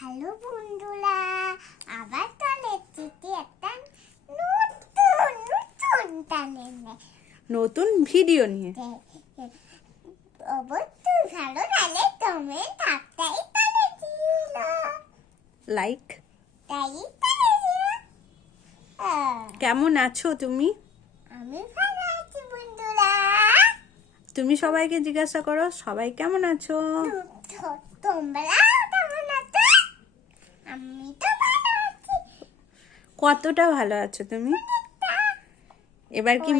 Hello বন্ধুরা আবার একটা নতুন নতুন নতুন ভিডিও নিয়ে। অবশ্যই ভালো লাগে থাকতেই ছিল লাইক তাই কেমন আছো তুমি? আমি ভালো আছি বন্ধুরা। তুমি সবাইকে জিজ্ঞাসা করো সবাই কেমন আছো? তোমরা কেমন আছো আমি তো ভালো আছি কতটা ভালো আছো তুমি? এবার কি।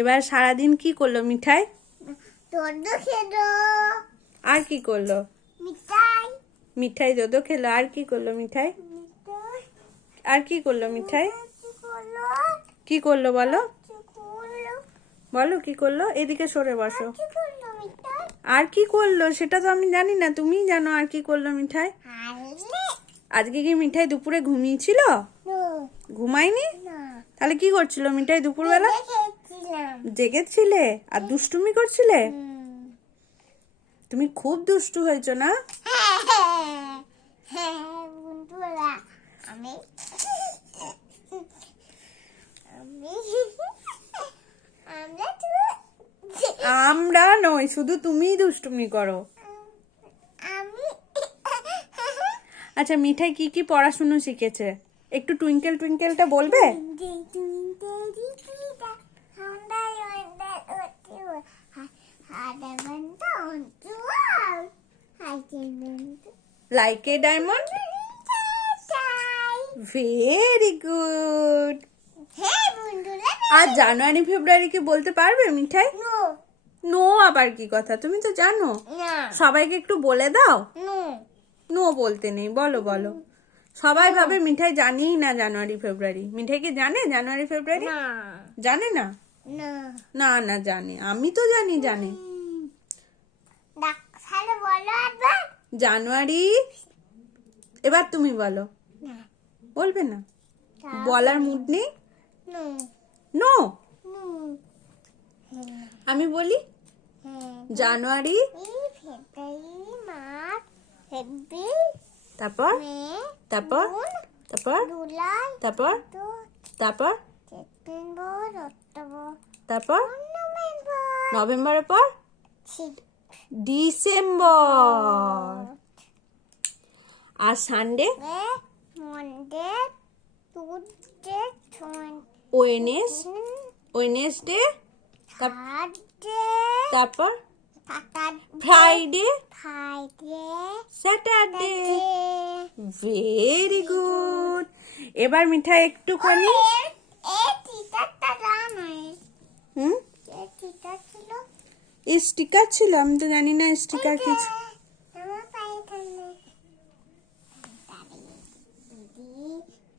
এবার সারাদিন কি করল মিঠাই? আর কি করল? মিঠাই। দোদো খেলো। আর কি করল মিঠাই? আর কি করল মিঠাই? কি করল? বলো? বলো কি করল? এদিকে সরে বসো। আর কি করল সেটা তো আমি জানি না। তুমিই জানো আর কি করল মিঠাই? আজকে কি মিঠাই দুপুরে ঘুমিয়েছিল? নো। ঘুমায়নি? তাহলে কি করছিল মিঠাই দুপুরবেলা? জেগেছিলে? আর দুষ্টুমি করছিলে? তুমি খুব দুষ্টু হয়েছো না? হ্যাঁ আমরা নই শুধু তুমিই দুষ্টুমি করো আমি আচ্ছা মিঠাই কি কি পড়াশুনো শিখেছে? একটু টুইঙ্কেল টুইঙ্কেলটা বলবে? Like a diamond very good R January ফেব্রুয়ারিকে বলতে পারবে মিঠাই? নো আবার কি কথা? তুমি তো জানো। সবাইকে একটু বলে দাও। নো বলতে নেই বলো বলো। সবাই ভাবে মিঠাই জানিই না জানুয়ারি ফেব্রুয়ারি। মিঠাই কি জানে জানুয়ারি ফেব্রুয়ারি? জানে না? না। না জানে। আমি তো জানি জানে। জানুয়ারি? এবার তুমি বলো। বলবে না? বলার মুড নেই? নো। আমি বলি জানুয়ারি? তারপর? তারপর? তারপর? তারপর? তারপর? সেপ্টেম্বর তারপর? নভেম্বরের পর? ডিসেম্বর। আর সানডে? ওয়েনেস ওয়েনেসডে? তারপর? Friday Friday Saturday very good এবার মিঠাই একটুখানি। হুম? স্টিকার ছিল। আমি তো জানি না স্টিকার কি ছিল। আমার পায়ে থাকলে দাঁড়িয়ে দিদি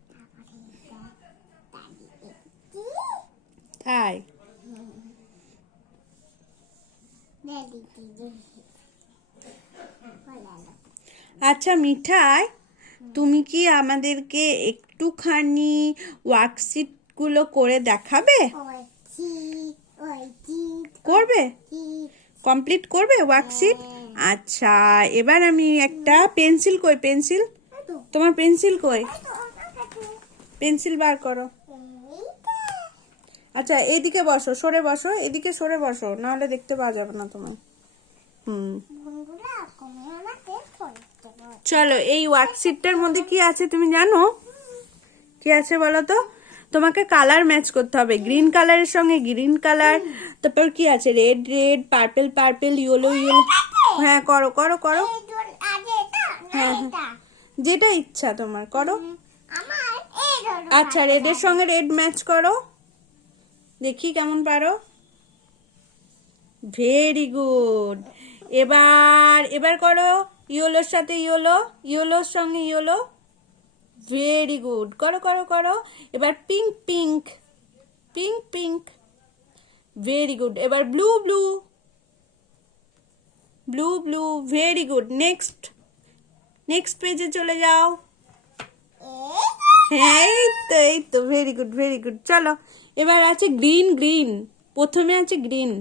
তারপরে এটা দাঁড়িয়ে একটি তাই দাঁড়িয়ে দিদি বলালো আচ্ছা মিঠাই তুমি কি আমাদেরকে একটুখানি ওয়ার্কশিটগুলো করে দেখাবে? করবে? কমপ্লিট করবে ওয়ার্কশিট আচ্ছা এবার আমি একটা পেন্সিল কই পেন্সিল? তোমার পেন্সিল কই? পেন্সিল বার করো। আচ্ছা এদিকে বসো সরে বসো এদিকে সরে বসো নাহলে দেখতে পাওয়া যাবে না তোমার হুম বন্ধুরা তুমি আমাকে পড়তে বল চলো এই ওয়ার্কশিটটার মধ্যে কি আছে তুমি জানো? কি আছে বলো তো? তোমাকে কালার ম্যাচ করতে হবে গ্রিন কালারের সঙ্গে গ্রিন কালার তারপর কি আছে? Red red purple purple yellow yellow হ্যাঁ করো করো করো। হ্যাঁ, হ্যাঁ। যেটা ইচ্ছা তোমার করো। আচ্ছা রেডের সঙ্গে রেড ম্যাচ করো। দেখি কেমন পারো। ভেরি গুড এবার এবার করো। ইয়েলোর সাথে ইয়েলো, ইয়োলোর সঙ্গে ইয়োলো। ভেরি গুড করো করো করো। এবার pink pink pink pink very good এবার blue blue blue blue very good next next পেজে চলে যাও। এই তো এই তো। ভেরি গুড ভেরি গুড চলো। এবার আছে গ্রিন গ্রিন প্রথমে আছে গ্রিন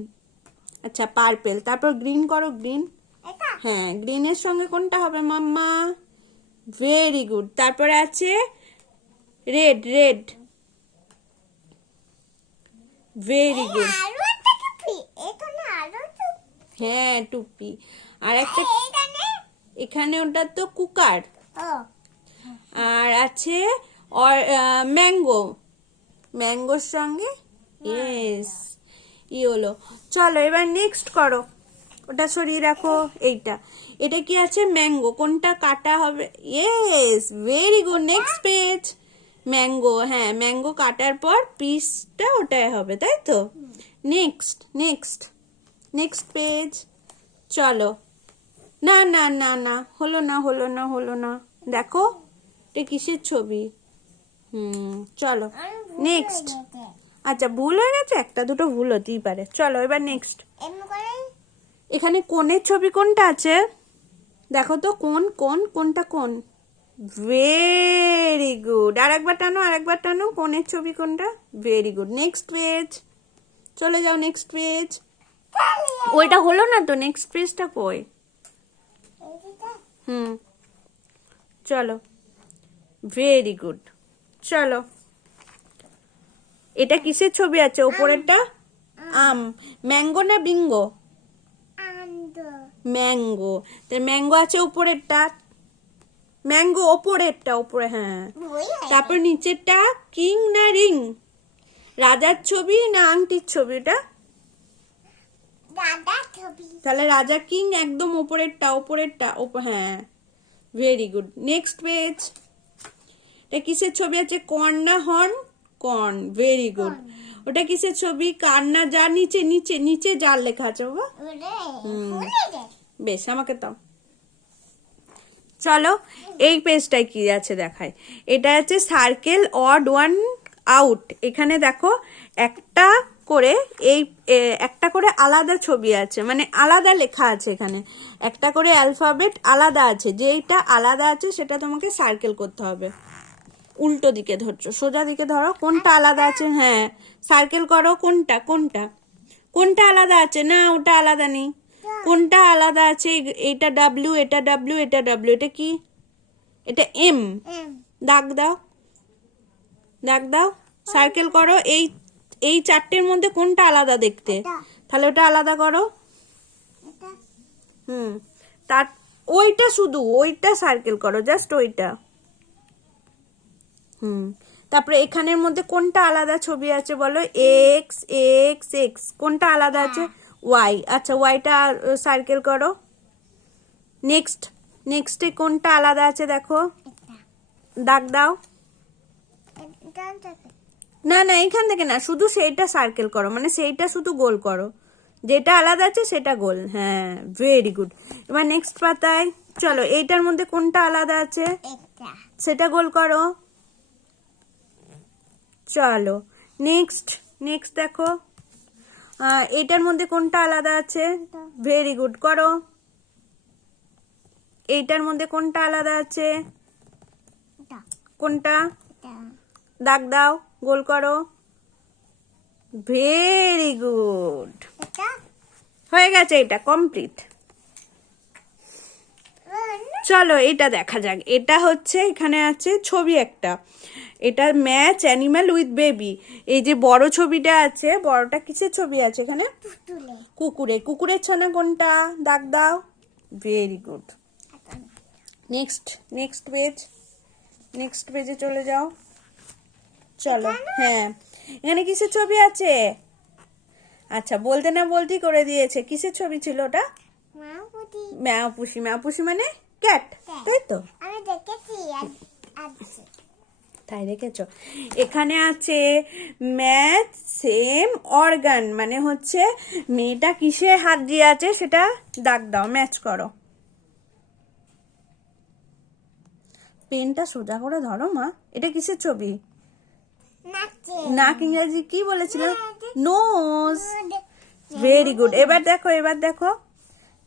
আচ্ছা পার্পেল তারপর গ্রিন করো গ্রিন হ্যাঁ গ্রিনের সঙ্গে কোনটা হবে মাম্মা? ভেরি গুড তারপরে আছে রেড রেড ভেরি গুড হ্যাঁ টুপি। আর একটা এখানে? এখানে ওটা তো কুকার। আর আছে ম্যাঙ্গো। ম্যাঙ্গোর সঙ্গে? ইয়েস ই হলো চলো এবার নেক্সট করো। ওটা সরিয়ে রাখো এইটা। এটা কি আছে? ম্যাঙ্গো। কোনটা কাটা হবে? Yes very good next page mango হ্যাঁ ম্যাঙ্গো কাটার পর পিসটা ওটাই হবে তাই তো? নেক্সট নেক্সট নেক্সট পেজ চলো। না না না না হলো না হলো না হলো না। দেখো এটা কিসের ছবি? হুম চলো। নেক্সট আচ্ছা ভুল হয়ে গেছে? একটা দুটো ভুল হতেই পারে। চলো এবার নেক্সট এখানে কোণের ছবি কোনটা আছে? দেখো তো কোন কোন কোনটা কোন ভেরি গুড আর একবার টানো আর একবার টানো, কোণের ছবি কোনটা? ভেরি গুড নেক্সট পেজ চলে যাও নেক্সট পেজ ওইটা হলো না তো? নেক্সট পেজটা কই? হুম। চলো। ভেরি গুড চলো। এটা কিসের ছবি আছে? ওপরেরটা? আম। ম্যাঙ্গো না বিঙ্গো ম্যাঙ্গো। ম্যাঙ্গো আছে উপরেরটা। ম্যাঙ্গো ওপরেরটা ওপরে হ্যাঁ। তারপর নিচেরটা কিং না রিং? রাজার ছবি না আংটির ছবি? ওটা তাহলে রাজা কিং একদম ওপরেরটা ওপরেরটা ওপ- হ্যাঁ। ভেরি গুড নেক্সট পেজ এটা কিসের ছবি আছে? কর্ন না হর্ন? কর্ন ভেরি গুড ওটা কিসের ছবি? কার না যা নিচে নিচে নিচে যার লেখা আছে বাবা। বেশ আমাকে দাও। চলো এই পেজটায় কি আছে দেখায়। এটা আছে সার্কেল অড ওয়ান আউট। এখানে দেখো একটা করে এই একটা করে আলাদা ছবি আছে। মানে আলাদা লেখা আছে এখানে। একটা করে অ্যালফাবেট আলাদা আছে। যেইটা আলাদা আছে সেটা তোমাকে সার্কেল করতে হবে। উল্টো দিকে ধরছো। সোজা দিকে ধরো কোনটা আলাদা আছে? হ্যাঁ সার্কেল করো কোনটা কোনটা? কোনটা আলাদা আছে? না ওটা আলাদা নেই। কোনটা আলাদা আছে? এটা ডাব্লিউ এটা ডাব্লিউ এটা ডাব্লিউ এটা কি? এটা এম দাগ দাও। দাগ দাও। সার্কেল করো এই এই চারটের মধ্যে কোনটা আলাদা দেখতে? তাহলে ওটা আলাদা করো। হুম। তার ওইটা শুধু ওইটা সার্কেল করো জাস্ট ওইটা। হুম। তারপরে এখানের মধ্যে কোনটা আলাদা ছবি আছে বলো? এক্স এক্স এক্স কোনটা আলাদা আছে? ওয়াই আচ্ছা ওয়াইটা সার্কেল করো। নেক্সট নেক্সটে কোনটা আলাদা আছে দেখো? দাগ দাও। না না এখান থেকে না শুধু সেইটা সার্কেল করো মানে সেইটা শুধু গোল করো। যেটা আলাদা আছে সেটা গোল। হ্যাঁ ভেরি গুড এবার নেক্সট পাতায় চলো এইটার মধ্যে কোনটা আলাদা আছে? সেটা গোল করো। চলো নেক্সট নেক্সট দেখো। এটার মধ্যে কোনটা আলাদা আছে? ভেরি গুড করো। এইটার মধ্যে কোনটা আলাদা আছে? কোনটা? দাগ দাও গোল করো। ভেরি গুড হয়ে গেছে এটা কমপ্লিট চলো এটা দেখা যাক। এটা হচ্ছে এখানে আছে ছবি একটা। এটা ম্যাচ অ্যানিম্যাল উইথ বেবি এই যে বড় ছবিটা আছে বড়টা কিসের ছবি আছে এখানে? কুকুরে কুকুরের। ছানা কোনটা? দাগ দাও। Very good next next page next পেজে চলে যাও। চলো হ্যাঁ। এখানে কিসের ছবি আছে? আচ্ছা বলতে না বলতেই করে দিয়েছে। কিসের ছবি ছিল ওটা? মা পুতি ম্যাও পুষি ম্যাও পুষি মানে? ক্যাট তাই তো? আমি দেখেছি তাই রেখেছো এখানে আছে ম্যাচ সেম অর্গান মানে হচ্ছে মেয়েটা কিসে হাত দিয়ে আছে সেটা দাগ দাও ম্যাচ করো। পেনটা সোজা করে ধরো মা। এটা কিসের ছবি? নাক। ইংরেজি কি বলেছিলাম নোজ। ভেরি গুড এবার দেখো এবার দেখো।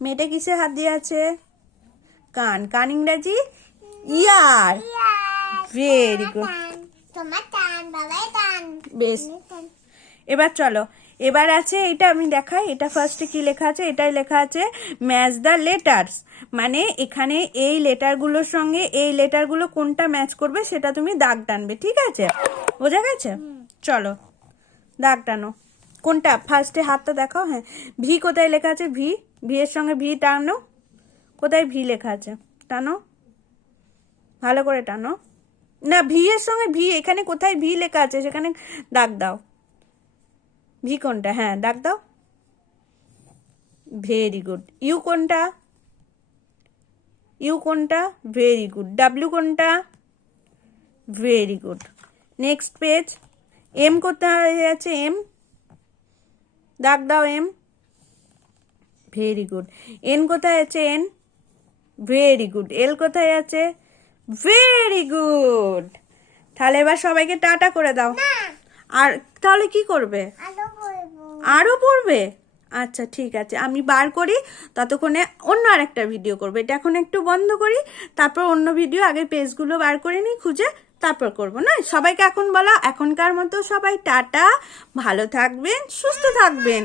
মেয়েটা কিসে হাত দিয়ে আছে? কান। কান ইংরাজি? ইয়ার। ভেরি গুড বেশ। এবার চলো। এবার আছে এটা আমি দেখাই। এটা ফার্স্টে কি লেখা আছে? এটাই লেখা আছে ম্যাচ দ্য লেটার্স মানে এখানে এই লেটারগুলোর সঙ্গে এই লেটারগুলো কোনটা ম্যাচ করবে সেটা তুমি দাগ টানবে, ঠিক আছে? বোঝা গেছে? চলো, দাগ টানো। কোনটা? ফার্স্টে হাতটা দেখাও হ্যাঁ। ভি কোথায় লেখা আছে? ভি ভি এর সঙ্গে ভি টানো। কোথায় ভি লেখা আছে? টানো। ভালো করে টানো। না, ভি এর সঙ্গে ভি, এখানে কোথায় ভি লেখা আছে সেখানে দাগ দাও। ভি কোনটা? হ্যাঁ দাগ দাও। ভেরি গুড ইউ কোনটা? ইউ কোনটা? ভেরি গুড ডাব্লিউ কোনটা? Very good next page M কোথায় আছে? এম দাগ দাও এম ভেরি গুড এন কোথায় আছে? এন ভেরি গুড এল কোথায় আছে? ভেরি গুড তাহলে এবার সবাইকে টাটা করে দাও। আর তাহলে কি করবে? আরও পড়বে। আচ্ছা ঠিক আছে। আমি বার করি ততক্ষণে অন্য আরেকটা ভিডিও করব। এটা এখন একটু বন্ধ করি তারপর অন্য ভিডিও আগে পেজগুলো বার করে নিই খুঁজে তারপর করব না? সবাইকে এখন বলা এখনকার মতো সবাই টাটা ভালো থাকবেন সুস্থ থাকবেন।